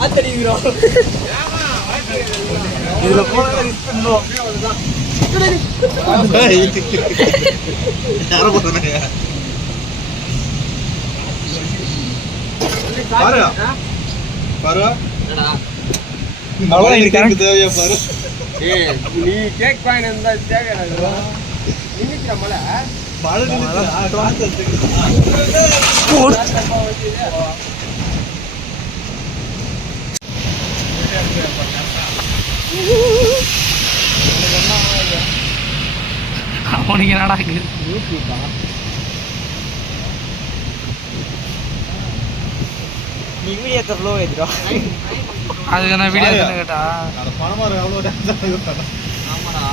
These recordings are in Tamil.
காத்தடிக்கிறோம் இதுல போனா பாரு பாரு மழை எனக்கு தேவையா பாரு நீ கேக் பாயிண்ட் இருந்தா தேவையா நின்னுக்கிற மழை அவனுக்கு என்னடா நீ வீடியோ தரலோ எதுடா அதுக்கு நான் வீடியோ தானே கேட்டா பணமா எவ்வளோ ஆமாடா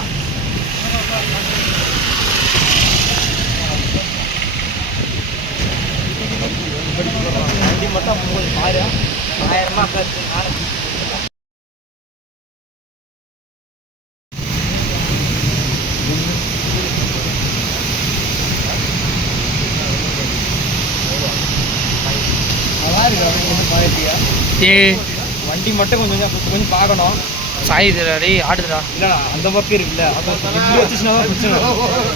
வண்டி மட்டும் பாரு 1000 வண்டி மட்டும் கொஞ்சம் கொஞ்சம் பார்க்கணும் சாயுதுடா ஆடுதுடா இல்லடா அந்த பக்கம் இருக்குல்ல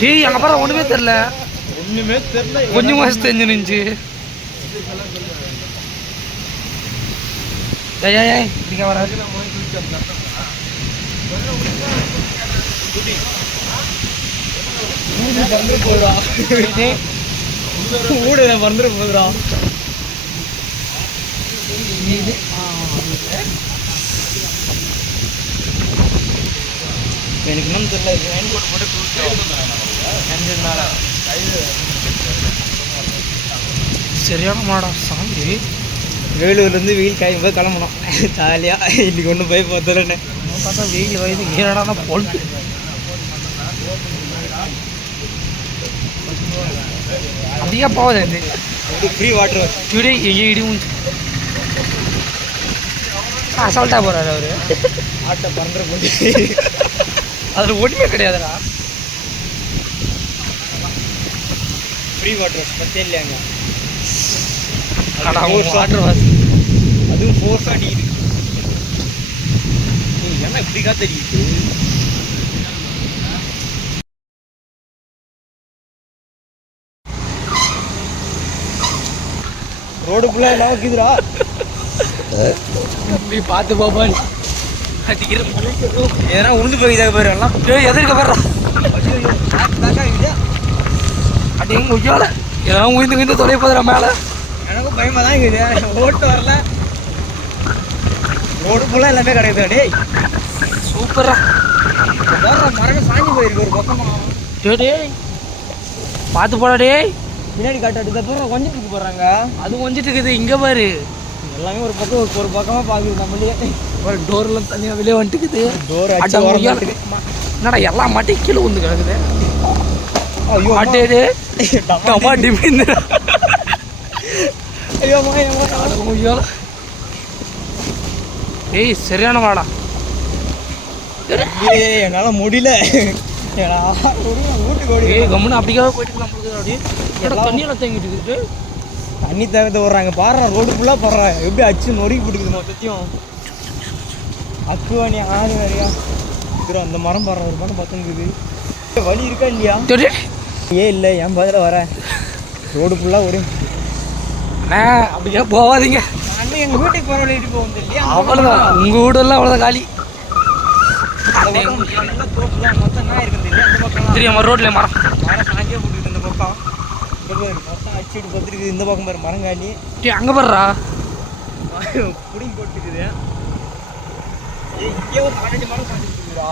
டேய் அங்க பாரு ஒண்ணுமே தெரியல கொஞ்சம் மாசம் தெரிஞ்சு நின்று ஏய் இங்க வர ஊட வந்துட போதுடா எனக்கு இன்னும் தெரியல சரியான மாடா சாமி வேலூர்லேருந்து வெயில் காயும் போது கிளம்பணும் ஜாலியாக இன்னைக்கு ஒன்றும் போய் பார்த்தலன்னு பார்த்தா வெயில் வயது ஈரடானா போல்ட்டு அதிக போகுது ஃப்ரீ வாட்டர் இப்படி எங்கே இடி உண்டு அசால்ட்டாக போகிறாரு அவர் ஆட்டை பறந்துட போது அதில் ஒன்றுமே கிடையாதுடா ஃப்ரீ வாட்டர் பத்தே இல்லையாங்க வாட்டர் வாஸ் அதுவும் ஃபோர்ஸாக அடிக்குது என்ன இப்படி காத்து அடிக்குது ரோடு ஃபுல்லாக எல்லாம் வைக்குதுடா நீ பார்த்து போப்பான் அடிக்கிற எதனா உளுந்து போய்தாக பாரு எல்லாம் எதிர்க்க வர்றா அது எங்க உய்யால எல்லாம் உயிர்ந்து தொலை போதுடா மேலே எனக்கும் பயமாக தான் இருக்குது ஓட்டு வரல ரோடு ஃபுல்லாக எல்லாமே கிடையாது டேய் சூப்பரா மரம் சாஞ்சி போயிருக்கு ஒரு பக்கமாக டேய் பார்த்து போடா டேய் பின்னாடி காட்டாட்டு அப்புறம் கொஞ்சத்துக்கு போடுறாங்க அது கொஞ்சிட்டு இருக்குது இங்கே பாரு எல்லாமே ஒரு பக்கம் ஒரு பக்கமாக பார்க்குது நம்மளே ஒரு டோர்லாம் தனியாக வெளியே வந்துட்டுக்குது டோர் என்னடா எல்லா மாட்டையும் கீழே வந்து கிடக்குது ஐயோ மாட்டேது டமா டிமிந்து ஐயோ ஐயோ ஏய் சரியான வாடா என்னால் முடியல வீட்டுக்கு ஓடி ஏய் கம்முன்னு அப்படிக்காக போயிட்டு நம்மளுக்கு அப்படியே தண்ணியெல்லாம் தேங்கிட்டு இருக்குது தண்ணி தேங்கத்தை வர்றாங்க பாடுறா ரோடு ஃபுல்லாக போடுறான் எப்படி அச்சு நொறுக்கி பிடிக்குது மொத்தத்தையும் அக்குவாணி ஆணி வரையா இது அந்த மரம் பாடுற ஒரு மரம் பத்தங்குது வழி இருக்கா இல்லையா ஏன் இல்லை என் பதில் வரேன் ரோடு ஃபுல்லாக ஒரு அப்படியே போகாதீங்க அண்ணன் எங்கள் வீட்டுக்கு போகிற வழிட்டு போகும் இல்லையா அவ்வளோதான் உங்கள் வீடெல்லாம் அவ்வளோதான் காலி மொத்தம் என்ன இருக்குது இல்லையா அந்த பக்கம் தெரியாம ரோட்ல மரம் மரம் சாஞ்சியே போட்டுக்குது இந்த பக்கம் மொத்தம் அடிச்சுட்டு பத்துருக்குது இந்த பக்கம் பாரு மரங்காலி அங்கே பாடுறா புடிங்கி போட்டுக்குது இங்கே ஒரு 15 மரம் சாஞ்சிருக்குதுடா